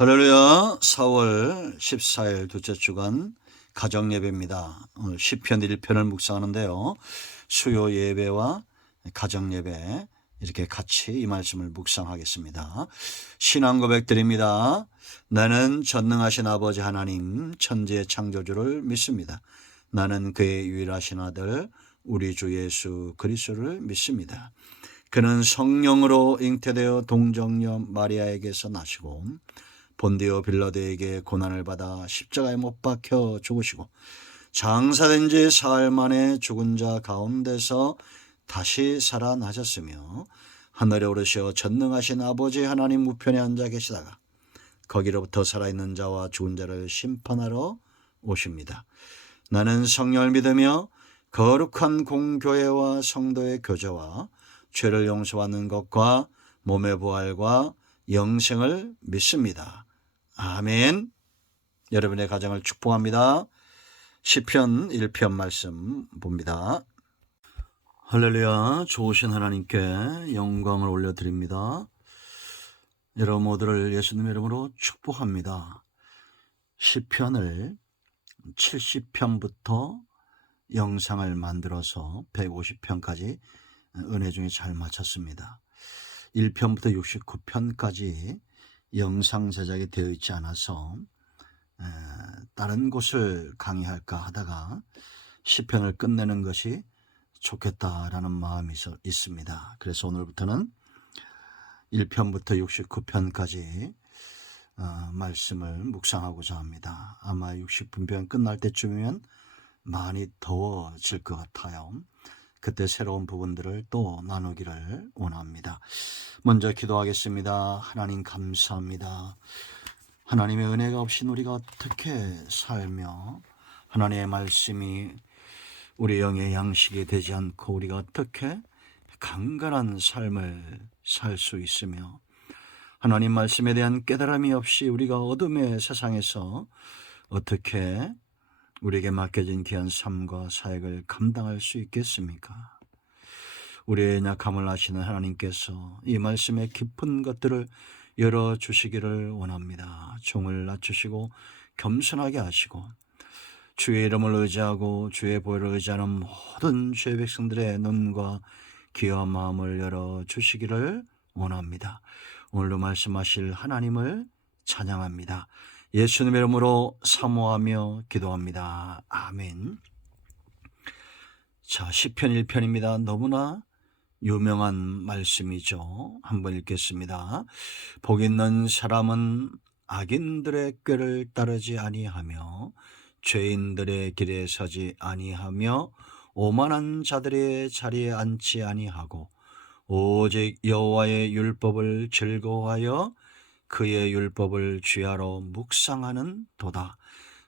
할렐루야. 4월 14일 둘째 주간 가정예배입니다. 오늘 시편 1편을 묵상하는데요. 수요 예배와 가정예배 이렇게 같이 이 말씀을 묵상하겠습니다. 신앙 고백 드립니다. 나는 전능하신 아버지 하나님 천지의 창조주를 믿습니다. 나는 그의 유일하신 아들 우리 주 예수 그리스도를 믿습니다. 그는 성령으로 잉태되어 동정녀 마리아에게서 나시고 본디오 빌라도에게 고난을 받아 십자가에 못 박혀 죽으시고 장사된 지 사흘 만에 죽은 자 가운데서 다시 살아나셨으며 하늘에 오르시어 전능하신 아버지 하나님 우편에 앉아 계시다가 거기로부터 살아있는 자와 죽은 자를 심판하러 오십니다. 나는 성령을 믿으며 거룩한 공교회와 성도의 교제와 죄를 용서받는 것과 몸의 부활과 영생을 믿습니다. 아멘. 여러분의 가정을 축복합니다. 시편 1편 말씀 봅니다. 할렐루야. 좋으신 하나님께 영광을 올려드립니다. 여러분 모두를 예수님 이름으로 축복합니다. 시편을 70편부터 영상을 만들어서 150편까지 은혜 중에 잘 마쳤습니다. 1편부터 69편까지 영상 제작이 되어 있지 않아서 다른 곳을 강의할까 하다가 시편을 끝내는 것이 좋겠다라는 마음이 있습니다. 그래서 오늘부터는 1편부터 69편까지 말씀을 묵상하고자 합니다. 아마 60편 끝날 때쯤이면 많이 더워질 것 같아요. 그때 새로운 부분들을 또 나누기를 원합니다. 먼저 기도하겠습니다. 하나님 감사합니다. 하나님의 은혜가 없인 우리가 어떻게 살며 하나님의 말씀이 우리 영의 양식이 되지 않고 우리가 어떻게 강건한 삶을 살 수 있으며 하나님 말씀에 대한 깨달음이 없이 우리가 어둠의 세상에서 어떻게 우리에게 맡겨진 귀한 삶과 사역을 감당할 수 있겠습니까? 우리의 약함을 아시는 하나님께서 이 말씀의 깊은 것들을 열어주시기를 원합니다. 종을 낮추시고 겸손하게 하시고 주의 이름을 의지하고 주의 보혈을 의지하는 모든 주의 백성들의 눈과 귀와 마음을 열어주시기를 원합니다. 오늘도 말씀하실 하나님을 찬양합니다. 예수님의 이름으로 사모하며 기도합니다. 아멘. 자, 시편 1편입니다. 너무나 유명한 말씀이죠. 한번 읽겠습니다. 복 있는 사람은 악인들의 꾀를 따르지 아니하며 죄인들의 길에 서지 아니하며 오만한 자들의 자리에 앉지 아니하고 오직 여호와의 율법을 즐거워하여 그의 율법을 주야로 묵상하는 도다.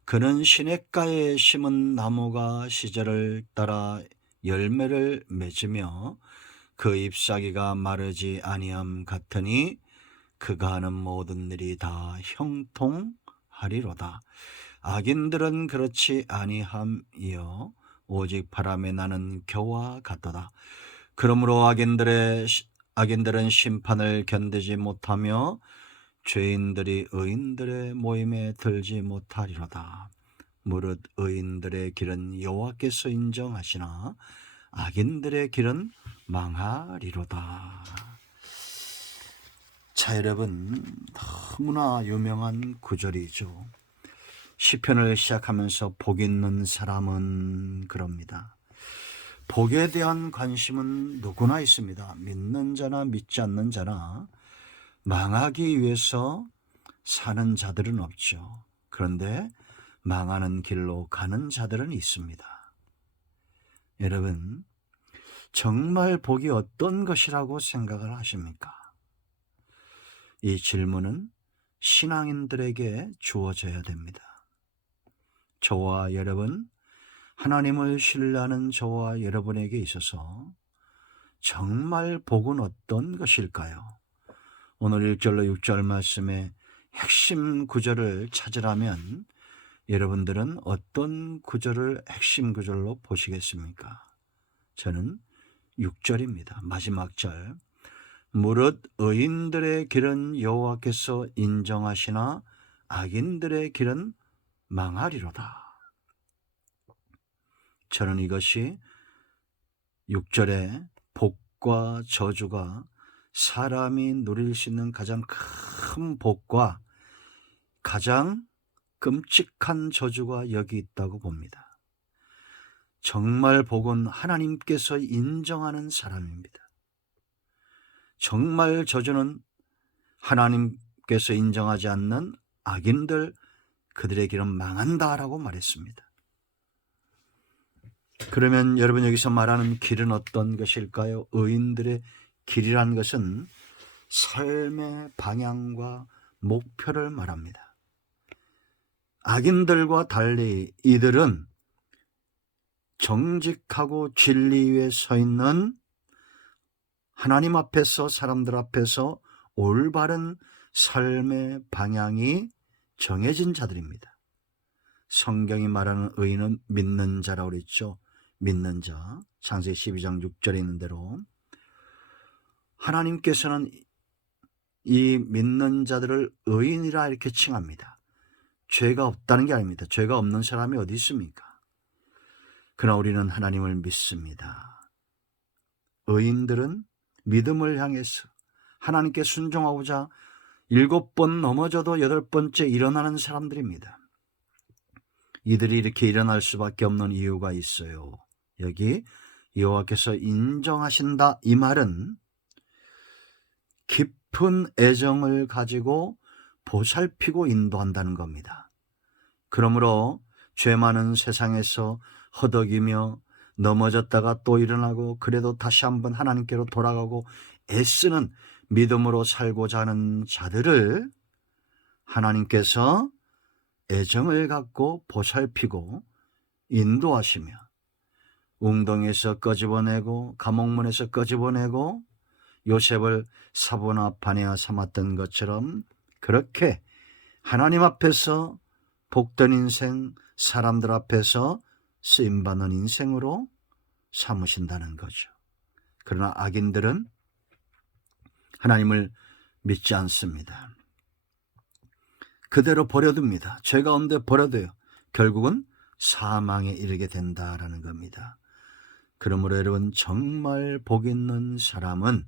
그는 시냇가에 심은 나무가 시절을 따라 열매를 맺으며 그 잎사귀가 마르지 아니함 같으니 그가 하는 모든 일이 다 형통하리로다. 악인들은 그렇지 아니함이요 오직 바람에 나는 겨와 같도다. 그러므로 악인들은 심판을 견디지 못하며 죄인들이 의인들의 모임에 들지 못하리로다. 무릇 의인들의 길은 여호와께서 인정하시나 악인들의 길은 망하리로다. 자, 여러분, 너무나 유명한 구절이죠. 시편을 시작하면서 복 있는 사람은 그럽니다. 복에 대한 관심은 누구나 있습니다. 믿는 자나 믿지 않는 자나 망하기 위해서 사는 자들은 없죠. 그런데 망하는 길로 가는 자들은 있습니다. 여러분, 정말 복이 어떤 것이라고 생각을 하십니까? 이 질문은 신앙인들에게 주어져야 됩니다. 저와 여러분, 하나님을 신뢰하는 저와 여러분에게 있어서 정말 복은 어떤 것일까요? 오늘 1절로 6절 말씀의 핵심 구절을 찾으라면 여러분들은 어떤 구절을 핵심 구절로 보시겠습니까? 저는 6절입니다. 마지막 절. 무릇 의인들의 길은 여호와께서 인정하시나 악인들의 길은 망하리로다. 저는 이것이 6절에 복과 저주가 사람이 누릴 수 있는 가장 큰 복과 가장 끔찍한 저주가 여기 있다고 봅니다. 정말 복은 하나님께서 인정하는 사람입니다. 정말 저주는 하나님께서 인정하지 않는 악인들, 그들의 길은 망한다라고 말했습니다. 그러면 여러분, 여기서 말하는 길은 어떤 것일까요? 의인들의 길이란 것은 삶의 방향과 목표를 말합니다. 악인들과 달리 이들은 정직하고 진리 위에 서 있는, 하나님 앞에서, 사람들 앞에서 올바른 삶의 방향이 정해진 자들입니다. 성경이 말하는 의인은 믿는 자라고 그랬죠. 믿는 자, 창세기 12장 6절에 있는 대로 하나님께서는 이 믿는 자들을 의인이라 이렇게 칭합니다. 죄가 없다는 게 아닙니다. 죄가 없는 사람이 어디 있습니까? 그러나 우리는 하나님을 믿습니다. 의인들은 믿음을 향해서 하나님께 순종하고자 7번 넘어져도 8번째 일어나는 사람들입니다. 이들이 이렇게 일어날 수밖에 없는 이유가 있어요. 여기 여호와께서 인정하신다, 이 말은 깊은 애정을 가지고 보살피고 인도한다는 겁니다. 그러므로 죄 많은 세상에서 허덕이며 넘어졌다가 또 일어나고 그래도 다시 한번 하나님께로 돌아가고 애쓰는 믿음으로 살고자 하는 자들을 하나님께서 애정을 갖고 보살피고 인도하시며 웅덩이에서 끄집어내고 감옥문에서 끄집어내고 요셉을 사보나 바네아 삼았던 것처럼 그렇게 하나님 앞에서 복된 인생, 사람들 앞에서 쓰임받는 인생으로 삼으신다는 거죠. 그러나 악인들은 하나님을 믿지 않습니다. 그대로 버려둡니다. 죄가 없는데 버려둬요. 결국은 사망에 이르게 된다라는 겁니다. 그러므로 여러분, 정말 복 있는 사람은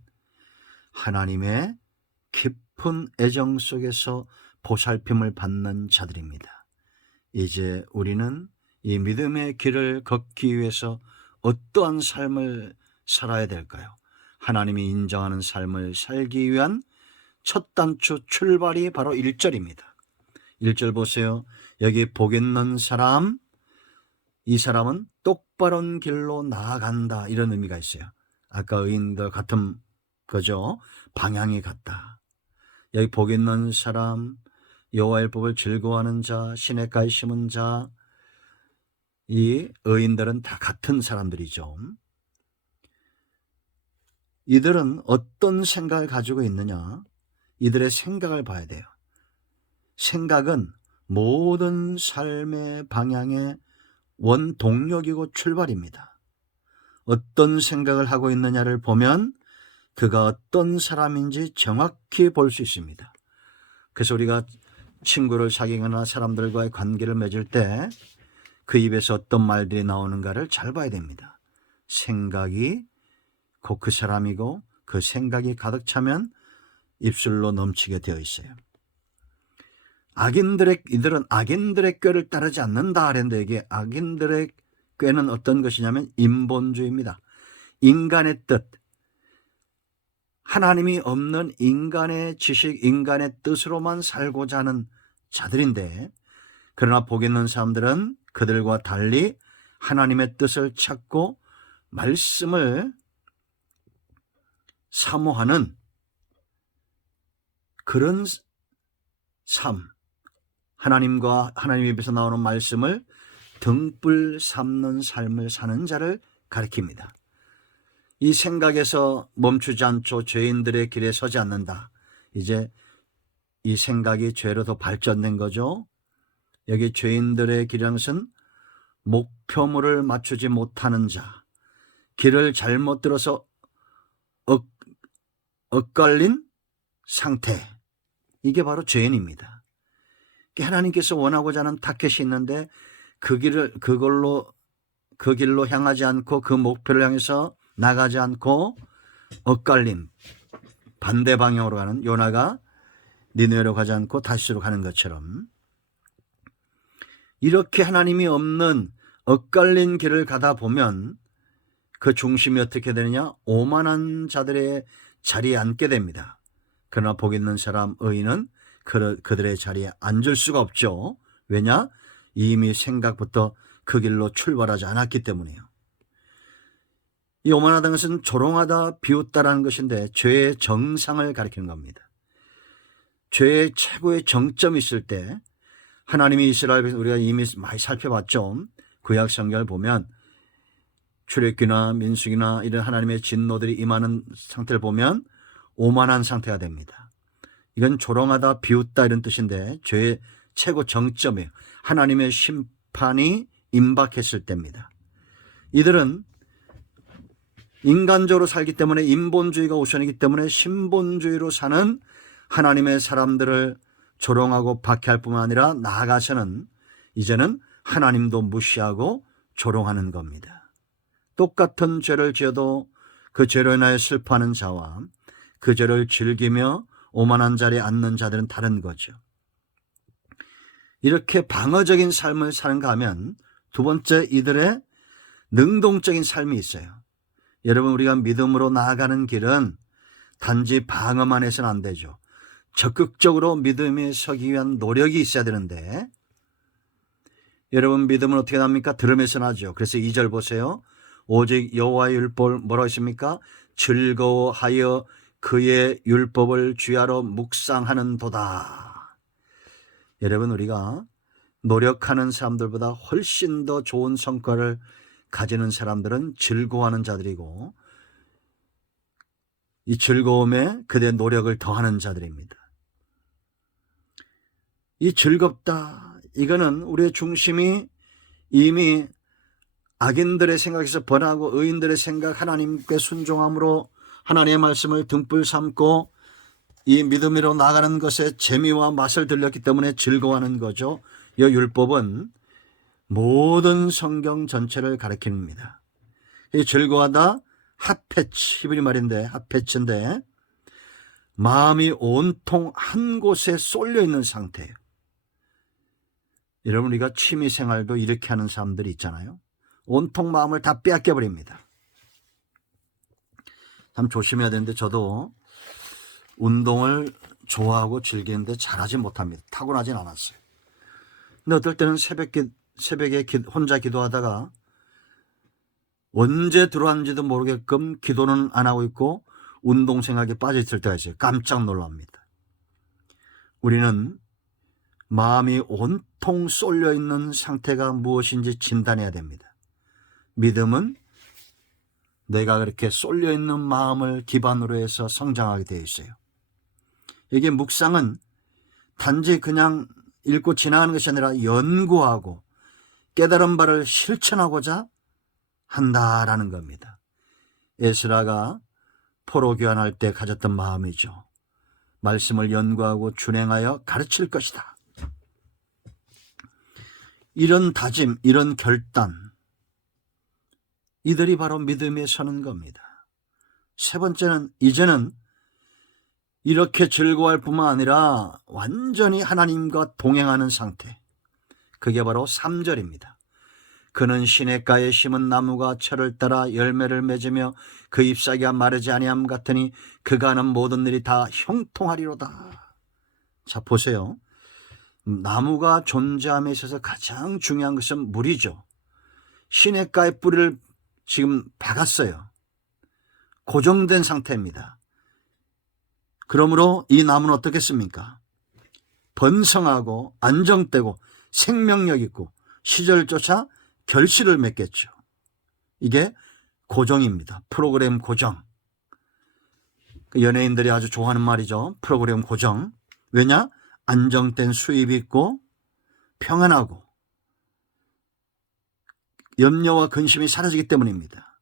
하나님의 깊은 애정 속에서 보살핌을 받는 자들입니다. 이제 우리는 이 믿음의 길을 걷기 위해서 어떠한 삶을 살아야 될까요? 하나님이 인정하는 삶을 살기 위한 첫 단추 출발이 바로 1절입니다. 1절 보세요. 여기 복 있는 사람, 이 사람은 똑바른 길로 나아간다, 이런 의미가 있어요. 아까 의인들 같은 거죠. 방향이 같다. 여기 복 있는 사람, 여호와의 법을 즐거워하는 자, 시냇가에 심은 자, 이 의인들은 다 같은 사람들이죠. 이들은 어떤 생각을 가지고 있느냐? 이들의 생각을 봐야 돼요. 생각은 모든 삶의 방향의 원동력이고 출발입니다. 어떤 생각을 하고 있느냐를 보면 그가 어떤 사람인지 정확히 볼 수 있습니다. 그래서 우리가 친구를 사귀거나 사람들과의 관계를 맺을 때 그 입에서 어떤 말들이 나오는가를 잘 봐야 됩니다. 생각이 곧 그 사람이고 그 생각이 가득 차면 입술로 넘치게 되어 있어요. 이들은 악인들의 꾀를 따르지 않는다 하는데, 이게 악인들의 꾀는 어떤 것이냐면 인본주의입니다. 인간의 뜻, 하나님이 없는 인간의 지식, 인간의 뜻으로만 살고자 하는 자들인데, 그러나 복 있는 사람들은 그들과 달리 하나님의 뜻을 찾고 말씀을 사모하는 그런 삶, 하나님과 하나님 입에서 나오는 말씀을 등불 삼는 삶을 사는 자를 가리킵니다. 이 생각에서 멈추지 않고 죄인들의 길에 서지 않는다. 이제 이 생각이 죄로 더 발전된 거죠. 여기 죄인들의 길이라는 것은 목표물을 맞추지 못하는 자, 길을 잘못 들어서 엇갈린 상태, 이게 바로 죄인입니다. 하나님께서 원하고자 하는 타켓이 있는데 그 길로 향하지 않고 그 목표를 향해서 나가지 않고 엇갈림, 반대 방향으로 가는, 요나가 니느웨로 가지 않고 다시로 가는 것처럼 이렇게 하나님이 없는 엇갈린 길을 가다 보면 그 중심이 어떻게 되느냐? 오만한 자들의 자리에 앉게 됩니다. 그러나 복 있는 사람 의인은 그들의 자리에 앉을 수가 없죠. 왜냐? 이미 생각부터 그 길로 출발하지 않았기 때문이에요. 이 오만하다는 것은 조롱하다, 비웃다라는 것인데 죄의 정상을 가리키는 겁니다. 죄의 최고의 정점이 있을 때 하나님이 이스라엘, 우리가 이미 많이 살펴봤죠. 구약 성경을 보면 출애굽기나 민수기나 이런 하나님의 진노들이 임하는 상태를 보면 오만한 상태가 됩니다. 이건 조롱하다, 비웃다 이런 뜻인데 죄의 최고 정점이에요. 하나님의 심판이 임박했을 때입니다. 이들은 인간적으로 살기 때문에 인본주의가 우선이기 때문에 신본주의로 사는 하나님의 사람들을 조롱하고 박해할 뿐만 아니라 나아가서는 이제는 하나님도 무시하고 조롱하는 겁니다. 똑같은 죄를 지어도 그 죄로 인하여 슬퍼하는 자와 그 죄를 즐기며 오만한 자리에 앉는 자들은 다른 거죠. 이렇게 방어적인 삶을 사는가 하면 두 번째, 이들의 능동적인 삶이 있어요. 여러분, 우리가 믿음으로 나아가는 길은 단지 방어만 해서는 안 되죠. 적극적으로 믿음에 서기 위한 노력이 있어야 되는데 여러분, 믿음은 어떻게 납니까? 들으면서 나죠. 그래서 2절 보세요. 오직 여호와의 율법을 뭐라고 했습니까? 즐거워하여 그의 율법을 주야로 묵상하는 도다. 여러분, 우리가 노력하는 사람들보다 훨씬 더 좋은 성과를 가지는 사람들은 즐거워하는 자들이고 이 즐거움에 그들의 노력을 더하는 자들입니다. 이 즐겁다, 이거는 우리의 중심이 이미 악인들의 생각에서 번하고 의인들의 생각, 하나님께 순종함으로 하나님의 말씀을 등불 삼고 이 믿음으로 나가는 것에 재미와 맛을 들렸기 때문에 즐거워하는 거죠. 이 율법은 모든 성경 전체를 가리킵니다. 이 즐거워하다, 핫패치, 히브리 말인데 핫패치인데 마음이 온통 한 곳에 쏠려 있는 상태예요. 여러분, 우리가 취미생활도 이렇게 하는 사람들이 있잖아요. 온통 마음을 다 빼앗겨 버립니다. 참 조심해야 되는데 저도 운동을 좋아하고 즐기는데 잘하지 못합니다. 타고나진 않았어요. 근데 어떨 때는 새벽에 혼자 기도하다가 언제 들어왔는지도 모르게끔 기도는 안 하고 있고 운동 생각에 빠져 있을 때가 있어요. 깜짝 놀랍니다. 우리는 마음이 온통 쏠려 있는 상태가 무엇인지 진단해야 됩니다. 믿음은 내가 그렇게 쏠려 있는 마음을 기반으로 해서 성장하게 되어 있어요. 이게 묵상은 단지 그냥 읽고 지나가는 것이 아니라 연구하고 깨달은 바를 실천하고자 한다라는 겁니다. 에스라가 포로 교환할 때 가졌던 마음이죠. 말씀을 연구하고 준행하여 가르칠 것이다. 이런 다짐, 이런 결단, 이들이 바로 믿음에 서는 겁니다. 세 번째는 이제는 이렇게 즐거워할 뿐만 아니라 완전히 하나님과 동행하는 상태. 그게 바로 3절입니다. 그는 시냇가에 심은 나무가 철을 따라 열매를 맺으며 그 잎사귀가 마르지 아니함 같으니 그가 하는 모든 일이 다 형통하리로다. 자, 보세요. 나무가 존재함에 있어서 가장 중요한 것은 물이죠. 시냇가의 뿌리를 지금 박았어요. 고정된 상태입니다. 그러므로 이 나무는 어떻겠습니까? 번성하고 안정되고 생명력 있고 시절을 쫓아 결실을 맺겠죠. 이게 고정입니다. 프로그램 고정. 연예인들이 아주 좋아하는 말이죠. 프로그램 고정. 왜냐? 안정된 수입이 있고 평안하고 염려와 근심이 사라지기 때문입니다.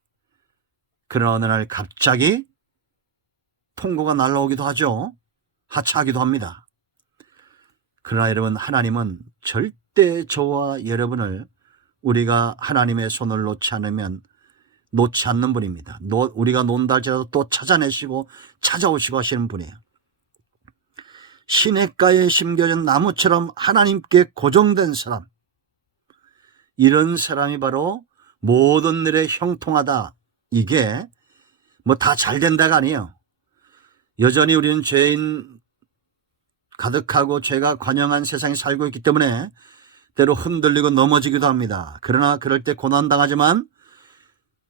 그러나 어느 날 갑자기 통고가 날라오기도 하죠. 하차하기도 합니다. 그러나 여러분, 하나님은 절대 저와 여러분을 우리가 하나님의 손을 놓지 않는 분입니다. 우리가 논다 할지라도 또 찾아내시고 찾아오시고 하시는 분이에요. 시냇가에 심겨진 나무처럼 하나님께 고정된 사람, 이런 사람이 바로 모든 일에 형통하다. 이게 뭐 다 잘 된다가 아니에요. 여전히 우리는 죄인 가득하고 죄가 관영한 세상에 살고 있기 때문에 때로 흔들리고 넘어지기도 합니다. 그러나 그럴 때 고난당하지만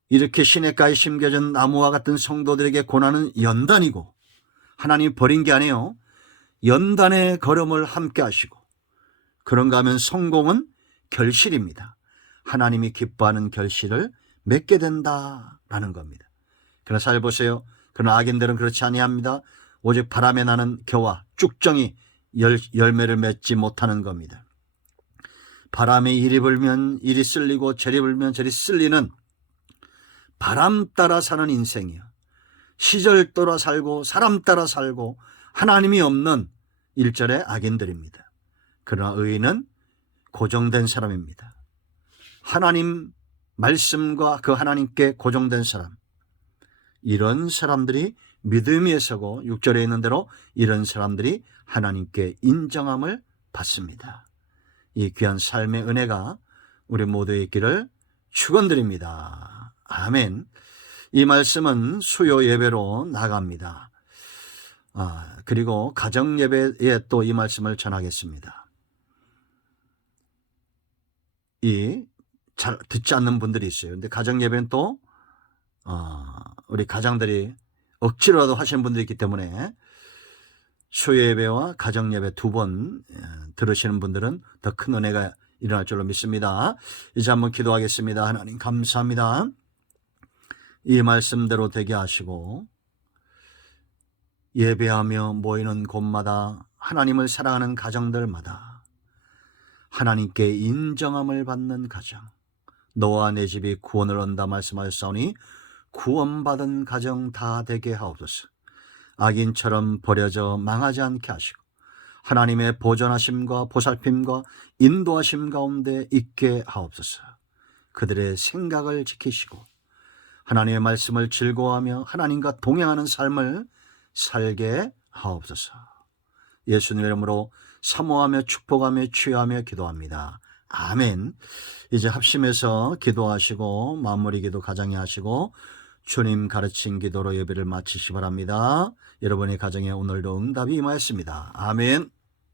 이렇게 시냇가에 심겨진 나무와 같은 성도들에게 고난은 연단이고, 하나님이 버린 게 아니에요. 연단의 걸음을 함께 하시고, 그런가 하면 성공은 결실입니다. 하나님이 기뻐하는 결실을 맺게 된다라는 겁니다. 그러나 잘 보세요. 그러나 악인들은 그렇지 아니합니다. 오직 바람에 나는 겨와 쭉정이 열매를 맺지 못하는 겁니다. 바람이 이리 불면 이리 쓸리고 저리 불면 저리 쓸리는 바람 따라 사는 인생이요, 시절 따라 살고 사람 따라 살고 하나님이 없는 일절의 악인들입니다. 그러나 의인은 고정된 사람입니다. 하나님 말씀과 그 하나님께 고정된 사람, 이런 사람들이 믿음 위에 서고 6절에 있는 대로 이런 사람들이 하나님께 인정함을 받습니다. 이 귀한 삶의 은혜가 우리 모두에 있기를 축원드립니다. 아멘. 이 말씀은 수요 예배로 나갑니다. 그리고 가정 예배에 또 이 말씀을 전하겠습니다. 잘 듣지 않는 분들이 있어요. 근데 가정 예배는 또 우리 가장들이 억지로라도 하시는 분들이 있기 때문에 수요 예배와 가정 예배 두 번 들으시는 분들은 더 큰 은혜가 일어날 줄로 믿습니다. 이제 한번 기도하겠습니다. 하나님 감사합니다. 이 말씀대로 되게 하시고 예배하며 모이는 곳마다 하나님을 사랑하는 가정들마다 하나님께 인정함을 받는 가정, 너와 내 집이 구원을 얻는다 말씀하셨사오니 구원받은 가정 다 되게 하옵소서. 악인처럼 버려져 망하지 않게 하시고 하나님의 보존하심과 보살핌과 인도하심 가운데 있게 하옵소서. 그들의 생각을 지키시고 하나님의 말씀을 즐거워하며 하나님과 동행하는 삶을 살게 하옵소서. 예수님의 이름으로 사모하며 축복하며 취하며 기도합니다. 아멘. 이제 합심해서 기도하시고 마무리 기도 가정에 하시고 주님 가르친 기도로 예배를 마치시 바랍니다. 여러분의 가정에 오늘도 응답이 임하였습니다. 아멘.